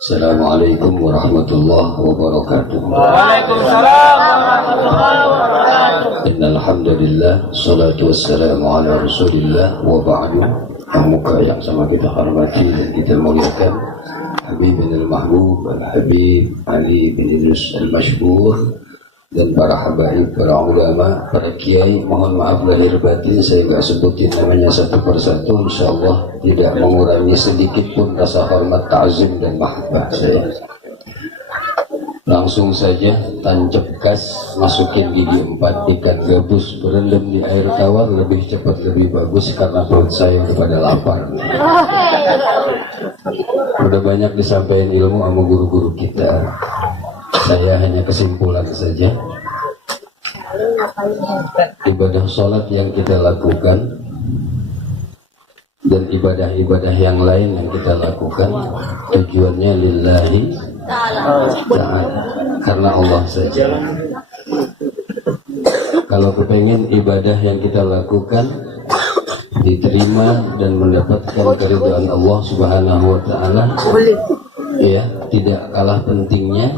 Assalamualaikum warahmatullahi wabarakatuh. Waalaikumsalam warahmatullahi wabarakatuh. Innal hamdalillah, salatu wassalamu ala Rasulillah wa ba'du. Muka yang sama kita hormati dan kita muliakan Habib bin al-Mahbub Al-Habib Ali bin Idris Al-Mashhur dan para habaib, para ulama, para kiai. Mohon maaf lahir batin, saya nggak sebutin namanya satu persatu, insyaallah tidak mengurangi sedikit pun rasa hormat, ta'zim dan mahabbah saya. Langsung saja tancap gas, masukin gigi 4, ikan gabus berendam di air tawar, lebih cepat lebih bagus karena perut saya kepada lapar. Udah banyak disampaikan ilmu sama guru-guru kita. Saya hanya kesimpulan saja. Ibadah sholat yang kita lakukan dan ibadah-ibadah yang lain yang kita lakukan tujuannya lillahi ta'ala, karena Allah saja. Kalau kepengen ibadah yang kita lakukan diterima dan mendapatkan keridhaan Allah Subhanahu wa ta'ala, ya, tidak kalah pentingnya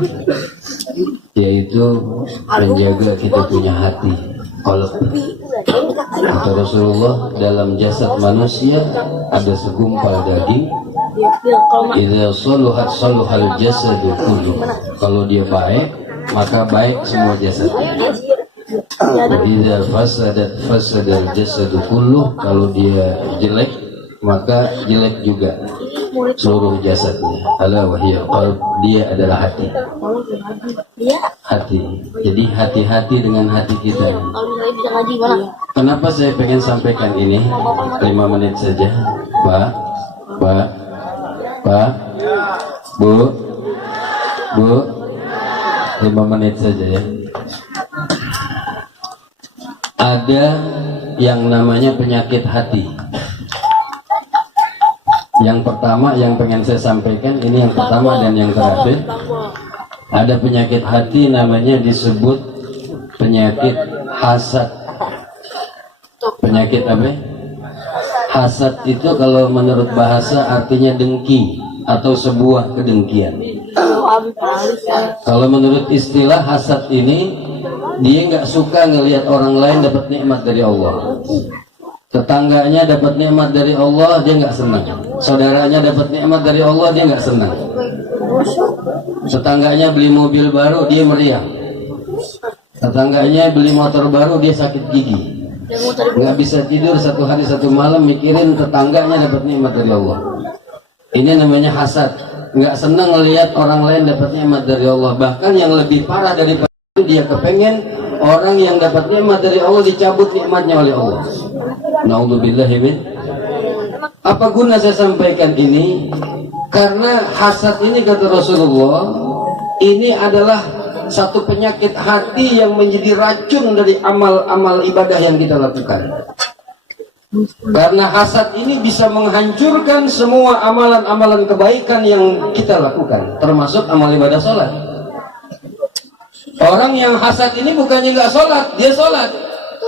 yaitu menjaga kita punya hati, qalb. Kata Rasulullah, dalam jasad manusia ada segumpal daging, idza saluhat saluhal jasadu kullu. Kalau dia baik, maka baik semua jasad. Wa idza fasadat fasadal jasadu kullu. Kalau dia jelek, maka jelek juga seluruh jasadnya. Ala wahiyal qalb, dia adalah hati. Hati. Jadi hati-hati dengan hati kita. Kenapa saya pengen sampaikan ini 5 menit saja, Pak, Bu, 5 menit saja ya. Ada yang namanya penyakit hati. Yang pertama yang pengen saya sampaikan, ini yang pertama dan yang terakhir. Ada penyakit hati namanya disebut penyakit hasad. Penyakit apa? Hasad itu kalau menurut bahasa artinya dengki atau sebuah kedengkian. Kalau menurut istilah hasad ini, dia nggak suka ngelihat orang lain dapat nikmat dari Allah. Tetangganya dapat nikmat dari Allah, dia nggak senang. Saudaranya dapat nikmat dari Allah, dia nggak senang. Tetangganya beli mobil baru, dia meriang. Tetangganya beli motor baru, dia sakit gigi. Nggak bisa tidur satu hari satu malam mikirin tetangganya dapat nikmat dari Allah. Ini namanya hasad. Nggak senang melihat orang lain dapat nikmat dari Allah. Bahkan yang lebih parah daripada itu, dia kepengen orang yang dapat nikmat dari Allah dicabut nikmatnya oleh Allah. Na'udzubillahi min. Apa guna saya sampaikan ini? Karena hasad ini, kata Rasulullah, ini adalah satu penyakit hati yang menjadi racun dari amal-amal ibadah yang kita lakukan. Karena hasad ini bisa menghancurkan semua amalan-amalan kebaikan yang kita lakukan, termasuk amal ibadah sholat. Orang yang hasad ini bukannya nggak sholat, dia sholat.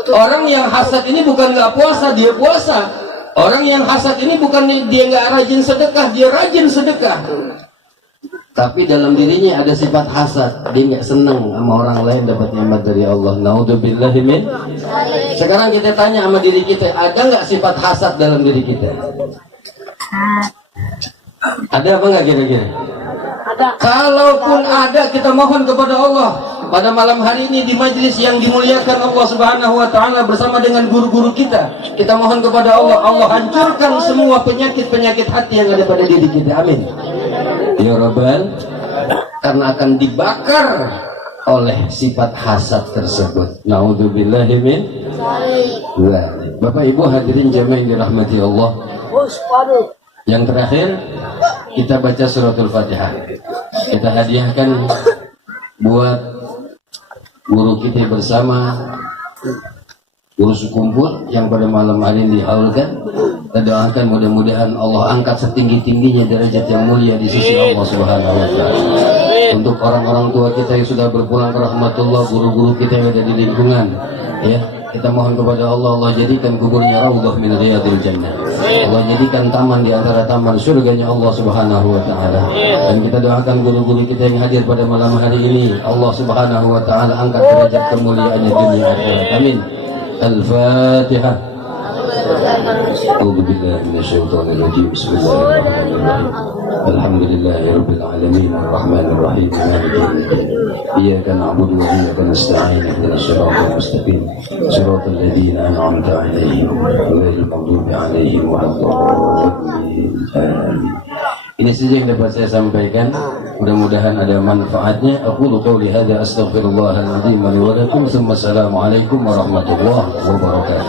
Orang yang hasad ini bukan nggak puasa, dia puasa. Orang yang hasad ini bukan dia nggak rajin sedekah, dia rajin sedekah. Tapi dalam dirinya ada sifat hasad, dia nggak senang sama orang lain dapat nikmat dari Allah. Naudzubillahi min. Sekarang kita tanya sama diri kita, ada nggak sifat hasad dalam diri kita? Ada apa nggak kira-kira? Ada. Kalaupun ada, kita mohon kepada Allah pada malam hari ini di majlis yang dimuliakan Allah Subhanahu wa ta'ala bersama dengan guru-guru kita. Kita mohon kepada Allah, Allah hancurkan semua penyakit-penyakit hati yang ada pada diri kita. Amin. Ya Rabbal, karena akan dibakar oleh sifat hasad tersebut. Naudzubillahi min. Bapak Ibu hadirin jamaah yang dirahmati Allah. Yang terakhir, kita baca suratul Fatihah. Kita hadiahkan buat guru kita bersama, guru sekumpul yang pada malam hari ini dihaulkan. Kita doakan mudah-mudahan Allah angkat setinggi-tingginya derajat yang mulia di sisi Allah Subhanahu wa ta'ala. Untuk orang-orang tua kita yang sudah berpulang ke rahmatullah, guru-guru kita yang ada di lingkungan, ya, Kita mohon kepada Allah, Allah jadikan kuburnya raudhah min riyadil jannah. Allah jadikan taman di antara taman surganya Allah Subhanahu wa taala. Dan kita doakan guru-guru kita yang hadir pada malam hari ini, Allah Subhanahu wa taala angkat derajat kemuliaannya dunia akhirat. Amin. Al-Fatihah. A'udzu billahi minasyaitonir rajim. Bismillahirrahmanirrahim. Alhamdulillahirabbil alamin arrahmanir rahim maliki yaumiddin. Iyyaka na'budu wa iyyaka nasta'in ihdinas siratal mustaqim siratal ladzina an'amta 'alaihim ghairil maghdubi 'alaihim waladdallin. Ini saja yang dapat saya sampaikan. Mudah-mudahan ada manfaatnya. Aqulu qouli hadza astaghfirullahal azim wa li wa lakum. Assalamualaikum warahmatullahi wabarakatuh.